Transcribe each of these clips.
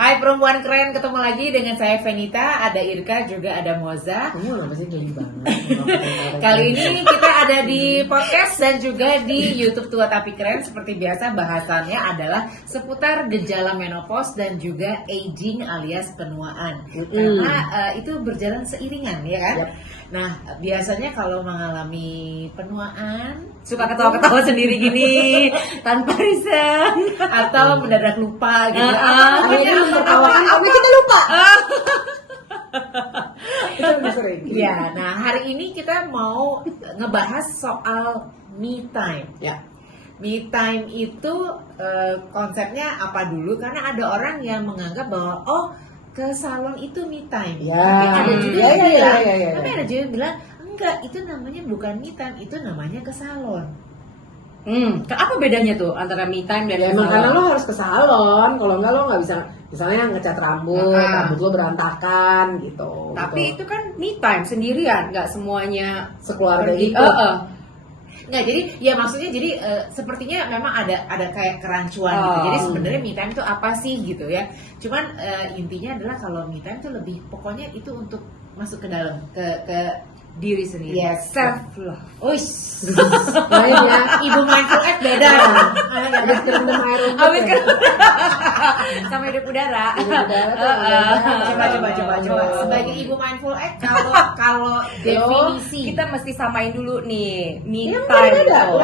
Hai perempuan keren, ketemu lagi dengan saya Venita, ada Irka, juga ada Moza. Kamu kenapa sih geli banget? Kali ini kita ada di podcast dan juga di YouTube Tua Tapi Keren. Seperti biasa bahasannya adalah seputar gejala menopause dan juga aging alias penuaan. Karena itu berjalan seiringan ya kan? Yep. Nah biasanya kalau mengalami penuaan suka ketawa-ketawa sendiri gini tanpa reason atau mendadak lupa gitu. Akhirnya menertawakan tapi kita lupa. Itu lebih sering. Ya, nah hari ini kita mau ngebahas soal me time. Ya. Me time itu konsepnya apa dulu? Karena ada orang yang menganggap bahwa ke salon itu me time. Ya. Tapi ada juga yang bilang, tapi Ya. ada juga yang bilang enggak, itu namanya bukan me time, itu namanya ke salon. Apa bedanya tuh antara me time dan Ya, emang karena lo harus ke salon, kalau enggak lo nggak bisa, misalnya ngecat rambut lo berantakan gitu. Tapi itu kan me time sendirian, nggak semuanya sekeluarga pergi. itu. Nggak, jadi ya maksudnya jadi sepertinya memang ada kayak kerancuan gitu. Jadi sebenarnya me time itu apa sih gitu ya. Cuman intinya adalah kalau me time itu lebih pokoknya itu untuk masuk ke dalam ke diri sendiri. Yes, self love. Uish. Mainnya Ibu mindful act beda. habis kerendam air rumput. Habis ya? sama hidup udara. Coba. Sebagai ibu mindful act, kalau definisi Kita mesti samain dulu nih me Yang time. beda. itu.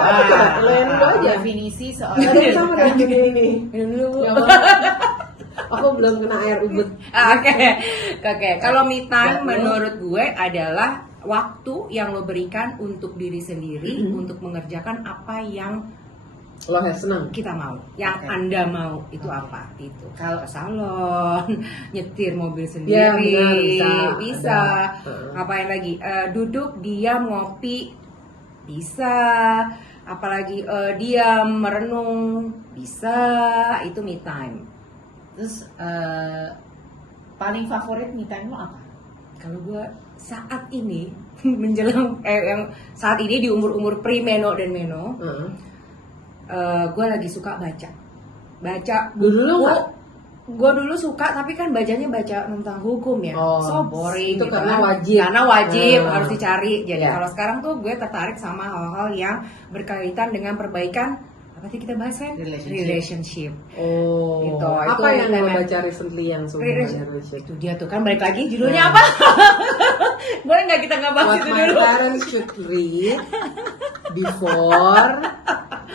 Lo yang dulu aja. definisi Nggak seorang ada yang sama dengan ini. Minum dulu. Ya Allah. Aku belum kena air ubud. Oke. Kalau me time Ya, menurut gue adalah waktu yang lo berikan untuk diri sendiri untuk mengerjakan apa yang Lo harus senang. kita mau, yang Oke. Anda mau itu apa? Itu kalau ke salon, nyetir mobil Ya, sendiri, benar, bisa. ada. Ngapain lagi? Duduk diam ngopi bisa. Apalagi diam merenung bisa. Itu me time. Terus paling favorit me time lo apa? Kalau gue saat ini menjelang yang saat ini di umur pre-meno dan meno, gue lagi suka baca Dulu lo nggak? Gue dulu suka, tapi kan bacanya baca tentang hukum ya, so boring. Itu gitu karena kan. wajib. Karena wajib harus dicari. Jadi Ya. kalau sekarang tuh gue tertarik sama hal-hal yang berkaitan dengan perbaikan apa sih kita bahas kan? Relationship. Oh, Gitu, apa itu yang lo memang- baca recently yang suka relationship? Itu dia tuh kan balik lagi judulnya apa? Boleh nggak kita nggak bahas What itu my dulu? parents should read before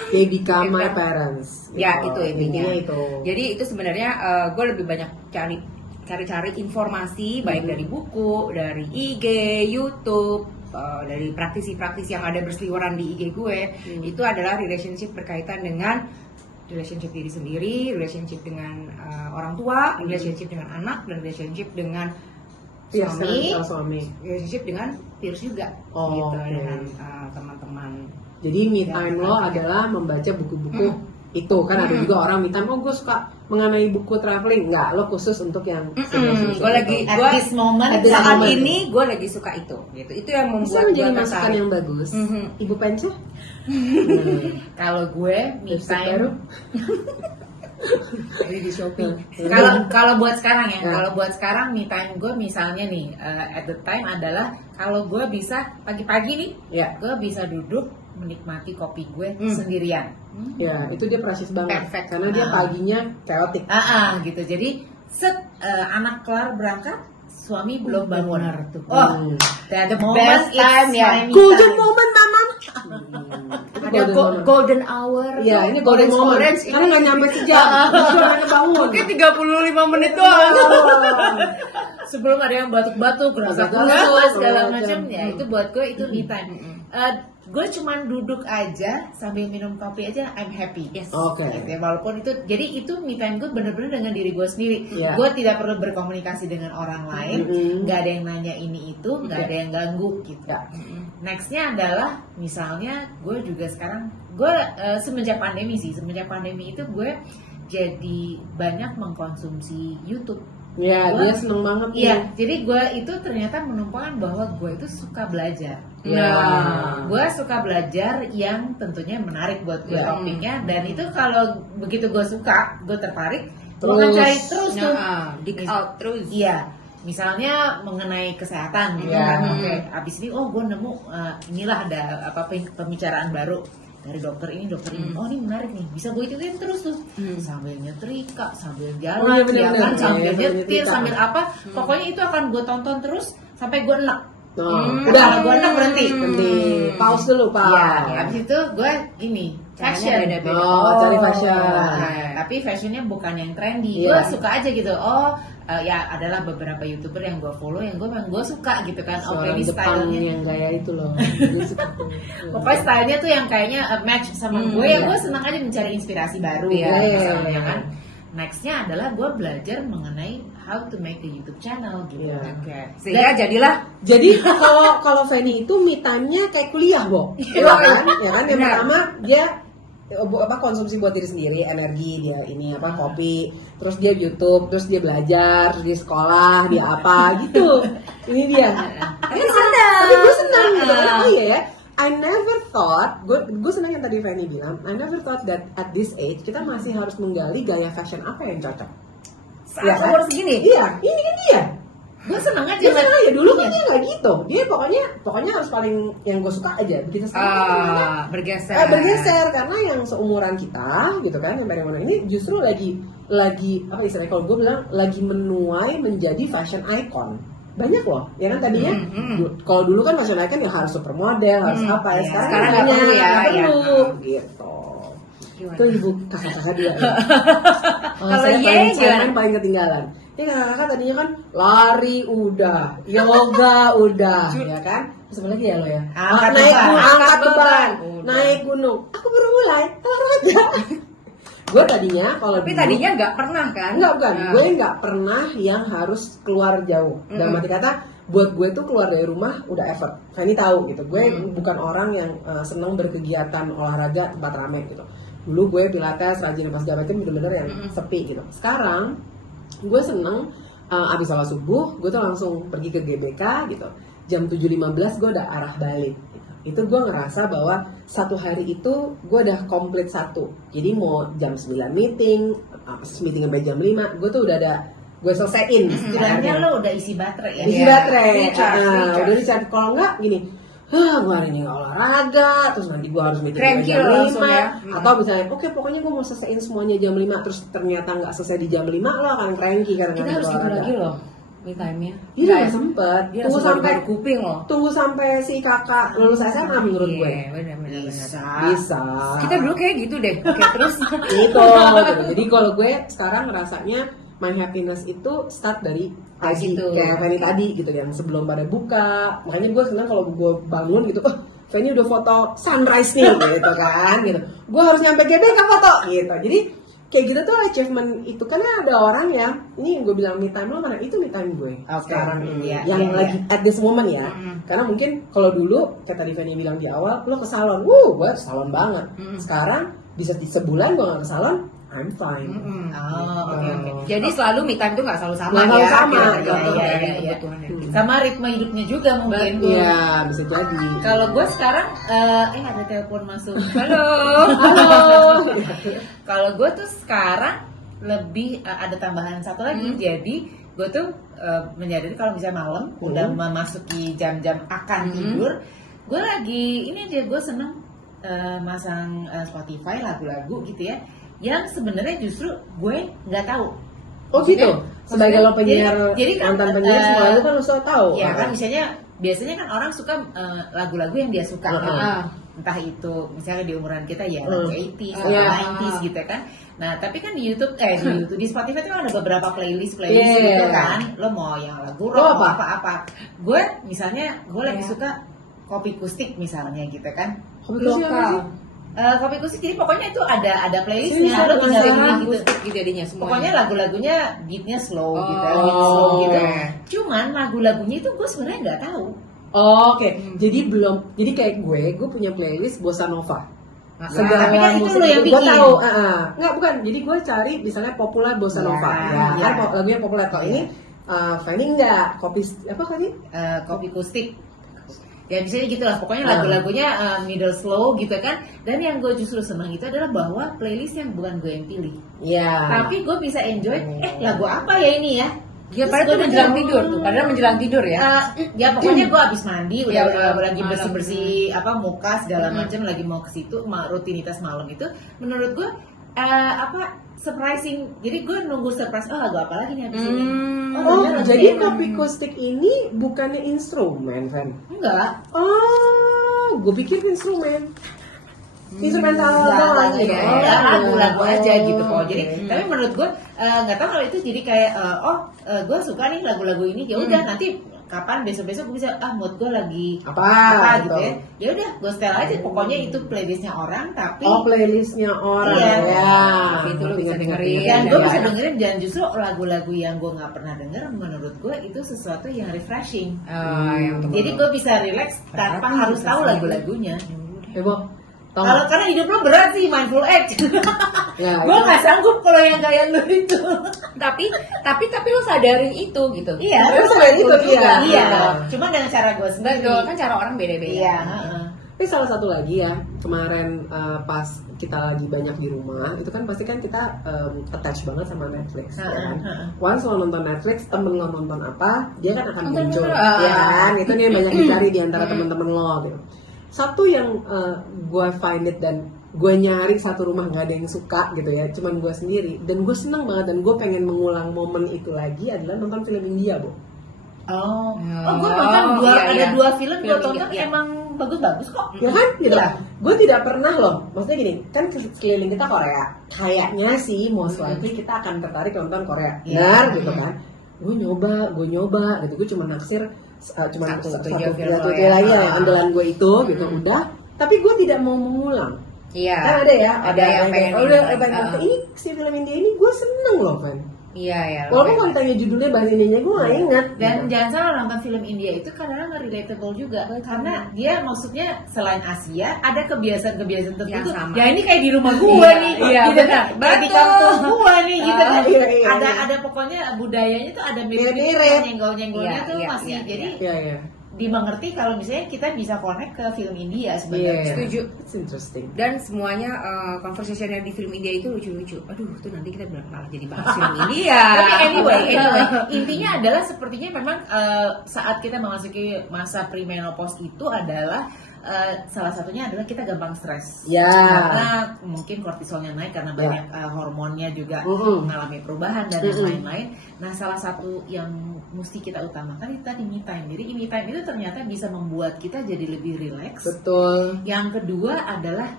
they become my parents. Ya, Gitu. itu intinya. itu. Jadi itu sebenarnya gue lebih banyak cari informasi baik dari buku, dari IG, YouTube, dari praktisi-praktisi yang ada berseliweran di IG gue. Itu adalah relationship berkaitan dengan relationship diri sendiri, relationship dengan orang tua, relationship dengan anak, dan relationship dengan Suami. relationship dengan peers juga, Oh, gitu, oke. dengan teman-teman. Jadi me time lo adalah membaca buku-buku itu kan ada juga orang me time, gue suka mengenai buku traveling, enggak, lo khusus untuk yang Gue lagi At gue this moment, At this saat moment. ini gue lagi suka itu, gitu. Itu yang bisa membuat gue menjadi masukan tertarik. yang bagus. Ibu Pence? kalau gue me Lipstick time baru? ini di Shopee. Hmm. Kalau buat sekarang ya, Ya. kalau buat sekarang me time gue misalnya nih at the time adalah kalau gue bisa pagi-pagi nih, Ya. gue bisa duduk menikmati kopi gue sendirian. Ya, itu dia proses banget. Perfect. Karena dia Nah. paginya chaotic. Gitu. Jadi anak kelar berangkat, suami belum bangun. tuh. Oh, that the moment Best it's time ya. my me Golden time. moment, Mama. Ada golden hour. Ya, ini golden moment. orange. Karena nggak nyampe sejam. Justru mereka bangun. Mungkin 35 menit doang. Sebelum ada yang batuk-batuk, rasa Batuk-batuk, kurus segala macam. macam ya, itu buat gue itu me time. Gue cuman duduk aja sambil minum kopi aja, I'm happy. Yes. Oke. Gitu ya, walaupun itu, jadi itu me time gue bener-bener dengan diri gue sendiri. Iya. Gue tidak perlu berkomunikasi dengan orang lain, nggak ada yang nanya ini itu, nggak ada yang ganggu gitu. Ya. Nextnya adalah misalnya gue juga sekarang gue semenjak pandemi itu gue jadi banyak mengkonsumsi YouTube. Ya, Gua- dia seneng banget. Iya, jadi gue itu ternyata menemukan bahwa gue itu suka belajar. Ya. Gue suka belajar yang tentunya menarik buat gue Ya. topiknya, dan itu kalau begitu gue suka, gue tertarik, Gue akan Terus. cari terus tuh. dig out terus. Iya, misalnya mengenai kesehatan gitu Iya. kan. Oke, abis ini gue nemu inilah ada apa pembicaraan baru dari dokter ini. Oh ini menarik nih, bisa gue ikutin terus tuh sambil nyetrika, sambil jalan, Oh, iya, bener-bener. ya kan, sambil Iya, sambil nyetir, nyetrika. sambil apa. Pokoknya itu akan gue tonton terus sampai gue enak. Udah, Kalau gue enak berhenti. Berhenti. Pause dulu, Pak. Iya, abis itu gue ini Caranya fashion. beda-beda. Cari fashion. Tapi fashionnya bukan yang trendy. Iya. Gue suka aja gitu. Ya adalah beberapa youtuber yang gue follow yang gue suka gitu kan. Seorang Ini Jepang stylenya. yang gaya itu loh. Dia suka tuh. Pokoknya stylenya tuh yang kayaknya match sama gue. Ya iya. gue senang aja mencari inspirasi baru. Iya, Misalnya iya. kan. Nextnya adalah gue belajar mengenai how to make a YouTube channel gitu. Iya. Oke. Sehingga jadilah Jadi kalau Fanny itu me time-nya kayak kuliah, Bo. Iya kan? Ya kan? Yang Benar. pertama dia konsumsi buat diri sendiri, energi dia ini kopi, terus dia YouTube, terus dia belajar, terus dia sekolah, dia apa gitu. Ini dia. tapi senang. Tapi gue senang gitu. Karena iya ya. I never thought, gue senang yang tadi Fanny bilang, I never thought that at this age kita masih harus menggali gaya fashion apa yang cocok. Saat umur segini. Iya, ini kan dia. Gue senang aja. Dia senang aja dulu kan Iya. dia nggak gitu. Dia pokoknya harus paling yang gue suka aja. Begitu sekarang Bergeser. bergeser karena yang seumuran kita gitu kan, yang dari mana ini justru lagi apa istilahnya kalau gue bilang lagi menuai menjadi fashion icon. Banyak loh, ya kan tadinya kalau dulu kan fashion icon ya harus supermodel, harus apa ya. Iya. Sekarang nggak banyak, perlu ya, nggak iya. perlu gitu. Gimana? Itu ibu kakak-kakak dia. Kalau saya Ye, saya paling ketinggalan. Ini kakak-kakak tadinya kan lari udah, yoga udah, ya kan? Terus apa lagi ya lo ya? Angkat Naik beban. gunung, angkat beban, Udah. naik gunung. Aku baru mulai olahraga. Gue tadinya kalau Tapi dulu- tadinya nggak pernah kan? Enggak, bukan. Nah. Gue nggak pernah yang harus keluar jauh. Dalam arti kata, buat gue tuh keluar dari rumah udah effort. Fanny tahu gitu. Gue bukan orang yang seneng berkegiatan olahraga tempat ramai gitu. Dulu gue pilates, rajin lepas jam itu bener-bener yang sepi gitu. Sekarang gue seneng abis sholat subuh, gue tuh langsung pergi ke GBK gitu. Jam 7.15 gue udah arah balik. Itu gue ngerasa bahwa satu hari itu gue udah komplit satu. Jadi mau jam 9 meeting sampai jam 5, gue tuh udah ada, gue selesaiin. Istilahnya lo udah isi baterai ya. Isi Iya. baterai. Recharge. Udah recharge. Kalau enggak gini, gue hari ini nggak olahraga, terus nanti gue harus meeting Cranky jam lo langsung 5, ya. atau misalnya, oke pokoknya gue mau selesaiin semuanya jam 5, terus ternyata nggak selesai di jam 5, lo akan cranky karena Kita nggak harus gitu olahraga. lagi loh. Me time-nya. Iya nggak sempet. Dia Tunggu sampai kuping loh. tunggu sampai si kakak lulus SMA menurut gue. Iya, benar-benar. Bisa. Kita dulu kayak gitu deh. Oke, terus Gitu. Jadi kalau gue sekarang ngerasanya my happiness itu start dari pagi Gitu. kayak Fanny tadi gitu, yang sebelum pada buka. Makanya gue senang kalau gue bangun gitu, Fanny udah foto sunrise nih gitu kan gitu. Gue harus nyampe GBK foto gitu. Jadi kayak gitu tuh achievement itu, karena ada orang yang ini gue bilang me time lo mana, itu me time gue sekarang ini Iya, yang iya, lagi at this moment ya. Karena mungkin kalau dulu kayak tadi Fanny bilang di awal, lo ke salon, gue ke salon banget. Sekarang bisa sebulan gue nggak ke salon, I'm fine. Oh, oke. jadi selalu me time tuh nggak selalu sama Nggak ya. selalu sama, Kita gitu. tergantung Iya, dari iya, iya. kebutuhannya. Sama ritme hidupnya juga mungkin. Iya, bisa jadi. Kalau gue sekarang, ada telepon masuk. Halo. Kalau gue tuh sekarang lebih ada tambahan satu lagi. Jadi gue tuh menyadari kalau misalnya malam udah memasuki jam-jam akan tidur, gue lagi ini aja, gue seneng masang Spotify lagu-lagu gitu ya, yang sebenarnya justru gue nggak tahu. Oh gitu. Sebagai lo penyiar, jadi kan, mantan penyiar semua itu kan lo sudah tahu. Ya kan, misalnya biasanya kan orang suka lagu-lagu yang dia suka kan. Entah itu misalnya di umuran kita ya lagu 80s atau Iya. 90s gitu kan. Nah, tapi kan di YouTube di Spotify itu kan ada beberapa playlist Iya. gitu kan. Lo mau yang lagu rock Lo mau apa? apa-apa. Gue misalnya gue lagi suka kopi kustik misalnya gitu kan. Hobi lo siapa sih? Kopi kustik, jadi pokoknya itu ada Sini, playlistnya, saya lo tinggal penasaran. pilih gitu. Akustik gitu jadinya semuanya. Pokoknya lagu-lagunya beatnya slow gitu, Oh, beat slow gitu. oke. Cuman lagu-lagunya itu gue sebenarnya nggak tahu. Oh, oke. Jadi jadi kayak gue punya playlist bossa nova. Nah, tapi kan itu musik lo yang gue bikin. tahu. Nggak, bukan. Jadi gue cari misalnya populer bossa Ya, nova. ya. Kan lagunya populer. Kalau ini Fanny enggak. Kopi apa tadi? Kopi kustik. Ya misalnya gitulah, pokoknya lagu-lagunya middle slow gitu kan. Dan yang gue justru senang itu adalah bahwa playlist yang bukan gue yang pilih, tapi gue bisa enjoy. Lagu apa ya ini ya? Ya, Terus padahal gua menjelang dengerin, tidur tuh. Padahal menjelang tidur ya. ya pokoknya gue abis mandi Ya, udah udah lagi malam. bersih apa muka segala macam, lagi mau ke situ rutinitas malam itu menurut gue surprising. Jadi gue nunggu surprise, lagu apa lagi nih habis ini. Oh, bener, jadi enak. kopi akustik ini bukannya instrumen, Van? Enggak. Oh, gue pikir instrumen. Instrumental Enggak, doang gitu. enggak, lagu-lagu aja gitu kok. Jadi Oke. tapi menurut gue nggak tahu kalau itu jadi kayak gue suka nih lagu-lagu ini, ya udah nanti kapan besok-besok gue bisa mood gue lagi Apa gitu gitu. ya. Ya udah gue setel aja, pokoknya itu playlistnya orang tapi Playlistnya orang Iya. ya. Tapi itu lu bisa dengerin. dan Iya, gue iya. bisa dengerin, dan justru lagu-lagu yang gue nggak pernah denger menurut gue itu sesuatu yang refreshing. Yang untuk Jadi gue bisa relax tanpa harus tahu lagu-lagunya. Bob, tau Kalau nggak? karena hidup lo berat sih, mindful act. Ya, Gue nggak sanggup kalau yang kayak lu itu. tapi lu sadarin itu gitu. Iya. Lu sadarin itu, juga. iya. Iya. Cuma dengan cara gue sendiri. Betul, kan cara orang beda-beda. Iya. heeh. Tapi salah satu lagi ya, kemarin pas kita lagi banyak di rumah, itu kan pasti kan kita attach banget sama Netflix, ya kan? Once lo nonton Netflix, temen lo nonton apa, dia kan akan Nonton muncul, apa? ya kan? Itu nih yang banyak dicari di antara temen-temen lo, gitu. Satu yang gue find it dan gue nyari satu rumah nggak ada yang suka gitu ya, cuman gue sendiri, dan gue seneng banget dan gue pengen mengulang momen itu lagi adalah nonton film India, Bo. Gue nonton iya, ada iya. dua film gue Film tonton India, iya. emang bagus-bagus kok. Ya kan gitu. Iya. Gue tidak pernah loh, maksudnya gini, kan sekeliling kita Korea, kayaknya sih most likely kita akan tertarik nonton Korea, Iya. benar gitu kan. Gue nyoba gitu, gue cuma naksir cuma Satu satu film lagi ya. lah yang andalan gue itu gitu, udah. Tapi gue tidak mau mengulang. Iya. Kan ada ya, Ada yang pengen udah ini lagi. ini si film India ini gue seneng loh, Van. Iya, ya. Walaupun kalau ditanya judulnya bahasa Indianya gue gak ingat. Dan gitu. jangan salah, nonton film India itu kadang-kadang relatable juga, karena dia maksudnya selain Asia ada kebiasaan-kebiasaan tertentu. Yang sama. Ya ini kayak di rumah gua Iya, nih, iya, gitu benar. kan. Kayak di Betul. kampung gua nih, gitu kan. Iya, iya, ada iya. ada pokoknya budayanya tuh ada mirip-mirip, Mirip-mirip. nyenggol-nyenggolnya Iya, tuh iya, masih. iya, Jadi Iya. dimengerti kalau misalnya kita bisa connect ke film India sebenarnya. Iya. Setuju. It's interesting. Dan semuanya conversation yang di film India itu lucu-lucu. Aduh, tuh nanti kita malah jadi bahas film India. Tapi anyway, intinya adalah sepertinya memang saat kita memasuki masa premenopause itu adalah salah satunya adalah kita gampang stres. Ya. Karena mungkin kortisolnya naik karena banyak hormonnya juga mengalami perubahan dan yang lain-lain. Nah, salah satu yang mesti kita utamakan itu tadi me time. Jadi me time itu ternyata bisa membuat kita jadi lebih rileks. Betul. Yang kedua adalah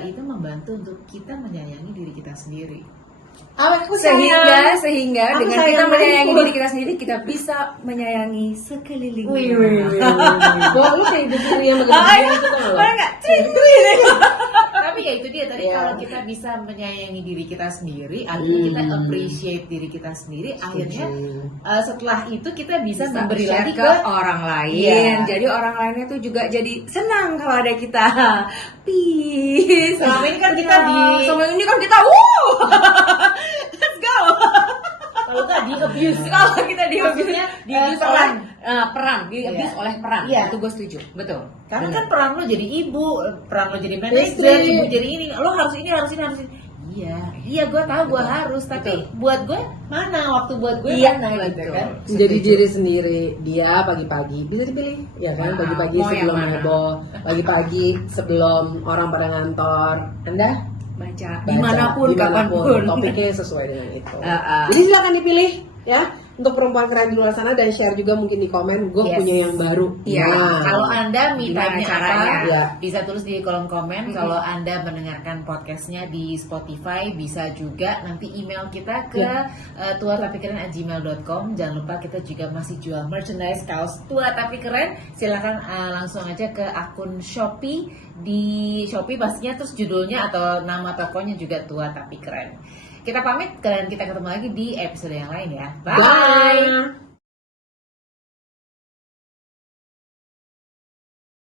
itu membantu untuk kita menyayangi diri kita sendiri. Sehingga Aku dengan sayang kita menyayangi banget. diri kita sendiri, kita bisa menyayangi sekeliling. Wah, lu kayak ibu tiri yang bekerja itu kan lo. Tapi ya itu dia tadi, Iya. kalau kita bisa menyayangi diri kita sendiri, akhirnya kita appreciate diri kita sendiri, akhirnya setelah itu kita bisa memberi share lagi ke ke orang lain. Iya. Jadi orang lainnya tuh juga jadi senang kalau ada kita. Peace. selama ini kan kita di Selama ini kan kita let's go. kalau nggak di abuse. Kalau kita di Maksudnya, di abuse peran. oleh peran, di Iya. abuse oleh peran. Iya. Itu gue setuju. Betul. Karena Benar. kan peran lo jadi ibu, peran lo jadi manajer, Istri. ibu jadi ini, lo harus ini, harus ini, harus ini. Iya, gue tahu gue harus, tapi buat gue mana waktu buat gue Iya, mana gitu betul. kan? Menjadi diri sendiri, dia pagi-pagi bisa dipilih, ya kan? Nah, Pagi-pagi mau yang sebelum mana? heboh, pagi-pagi sebelum orang pada ngantor, Anda Baca baca dimanapun, kapanpun. topiknya sesuai dengan itu. Ah. Jadi silakan dipilih, ya. Untuk perempuan keren di luar sana, dan share juga mungkin di komen, gue Yes. punya yang baru. Iya. Nah, Kalau Anda me Gimana time-nya caranya? apa, Iya. bisa tulis di kolom komen. Kalau Anda mendengarkan podcastnya di Spotify, bisa juga nanti email kita ke tuatapikeren@gmail.com. Jangan lupa kita juga masih jual merchandise kaos Tua Tapi Keren. Silahkan langsung aja ke akun Shopee. Di Shopee pastinya terus judulnya atau nama tokonya juga Tua Tapi Keren. Kita pamit dan kita ketemu lagi di episode yang lain ya. Bye! bye.